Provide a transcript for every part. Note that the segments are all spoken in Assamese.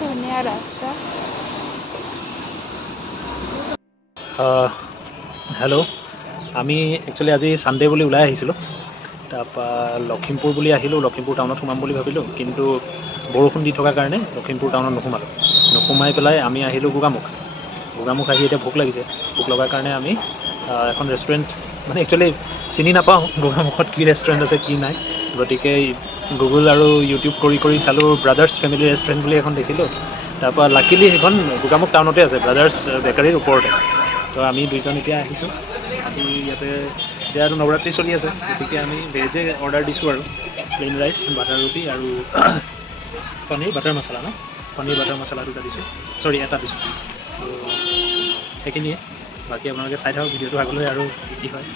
ধুনীয়া ৰাস্তা। হেল্ল', আমি একচুৱেলি আজি ছানডে বুলি ওলাই আহিছিলোঁ। তাৰপৰা লখিমপুৰ বুলি আহিলোঁ, লখিমপুৰ টাউনত সোমাম বুলি ভাবিলোঁ, কিন্তু বৰষুণ দি থকাৰ কাৰণে লখিমপুৰ টাউনত নোসোমালোঁ। নোসোমাই পেলাই আমি আহিলোঁ গোগামুখ। গোগামুখ আহি এতিয়া ভোক লাগিছে, ভোক লগাৰ কাৰণে আমি এখন ৰেষ্টুৰেণ্ট, মানে একচুৱেলি চিনি নাপাওঁ গোগামুখত কি ৰেষ্টুৰেণ্ট আছে কি নাই, গতিকে গুগল আৰু ইউটিউব কৰি চালোঁ, ব্ৰাদাৰ্ছ ফেমিলি ৰেষ্টুৰেণ্ট বুলি এখন দেখিলোঁ। তাৰপৰা লাকিলি সেইখন গোগামুখ টাউনতে আছে, ব্ৰাদাৰ্ছ বেকাৰীৰ ওপৰতে। তো আমি দুইজন এতিয়া আহিছোঁ, আহি ইয়াতে এতিয়াতো নৱৰাত্ৰি চলি আছে, গতিকে আমি ভেজে অৰ্ডাৰ দিছোঁ আৰু প্লেইন ৰাইচ, বাটাৰ ৰুটি আৰু পনীৰ বাটাৰ মছলা ন, পনীৰ বাটাৰ মছলা দুটা দিছোঁ, চৰি এটা দিছোঁ। তো সেইখিনিয়ে, বাকী আপোনালোকে চাই থাকক ভিডিঅ'টো আগলৈ আৰু কি হয়।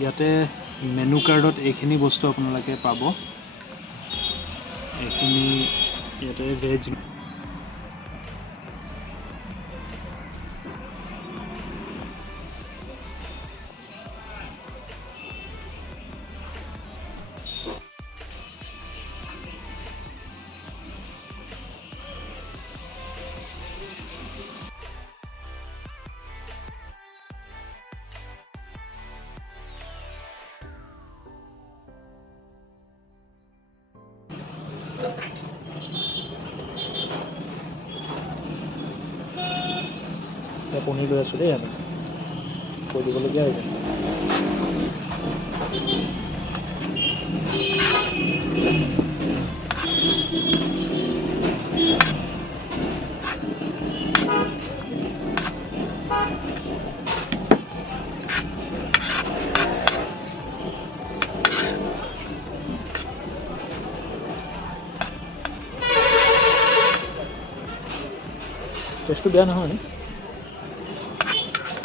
ইয়াতে মেনু কাৰ্ডত এইখিনি বস্তু আপোনালোকে পাব। এইখিনি ইয়াতে ভেজ পনীৰ লৈ আছোঁ দেই, আমি কৈ দিবলগীয়া হৈছে। টেষ্টটো বেয়া নহয়,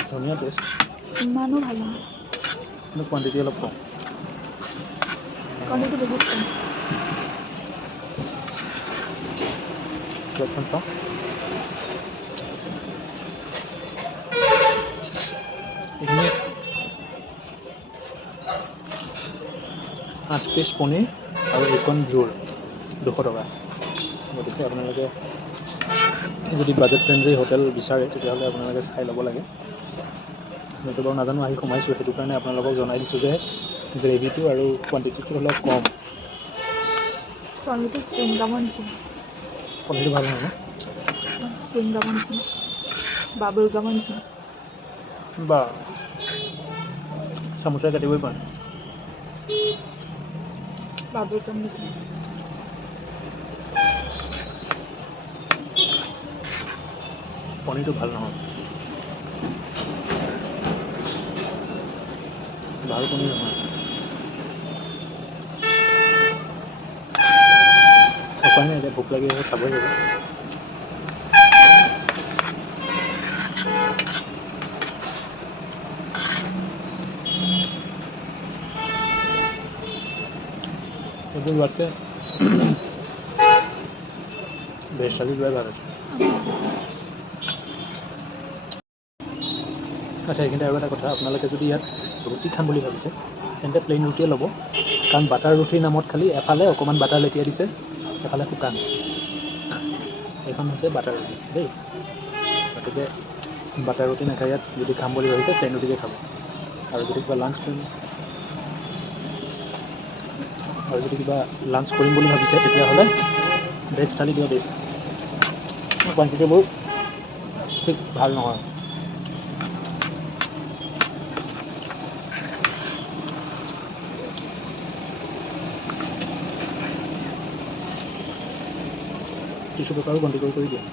ধুনীয়া টেষ্ট, ইমানো ভাল নহয়, কিন্তু কোৱাণ্টিটি অলপ কম। কোৱাণ্টিটি বহুত কম। প্লেটখন চাওঁ, এইখিনি 8 পিচ পনীৰ আৰু এইখন জোল 200 টকা। গতিকে আপোনালোকে যদি বাজেট ফ্ৰেণ্ডলি হোটেল বিচাৰে, তেতিয়াহ'লে আপোনালোকে চাই ল'ব লাগে। মইতো বাৰু নাজানো, আহি সোমাইছোঁ, সেইটো কাৰণে আপোনালোকক জনাই দিছোঁ যে গ্ৰেভিটো আৰু কোৱাণ্টিটিটো অলপ কম। কোৱালিটি চুইংগামৰ নিচিনা, কোৱালিটি ভাল নহয় ন? চুইংগামৰ নিচিনা, বাবল গামৰ নিচিনা। বা চামুচেৰে কাটিবই পৰা নাই। বাবল গাম নিচিনা। পনীৰটো ভাল নহয়, ভাল পনীৰ নহয়। উপায় নাই, এতিয়া ভোক লাগি আছে, খাবই লাগিব। এইবোৰ লোৱাতকৈ ভেজ থালি লোৱাই ভাল আছে। আচ্ছা, এইখিনিতে আৰু এটা কথা, আপোনালোকে যদি ইয়াত ৰুটি খাম বুলি ভাবিছে, তেন্তে প্লেইন ৰুটিয়ে ল'ব, কাৰণ বাটাৰ ৰুটিৰ নামত খালি এফালে অকণমান বাটাৰ লেটিয়াই দিছে, এফালে শুকান। এইখন হৈছে বাটাৰ ৰুটি দেই, গতিকে বাটাৰ ৰুটি নাখায় ইয়াত, যদি খাম বুলি ভাবিছে প্লেইন ৰুটিকে খাব। আৰু যদি কিবা লাঞ্চ কৰিম বুলি ভাবিছে, তেতিয়াহ'লে ভেজ থালি কিবা বেষ্ট। কোৱাণ্টিটিবোৰ ঠিক ভাল নহয়। টিছু পেপাৰো গন্তি কৰি দিয়া।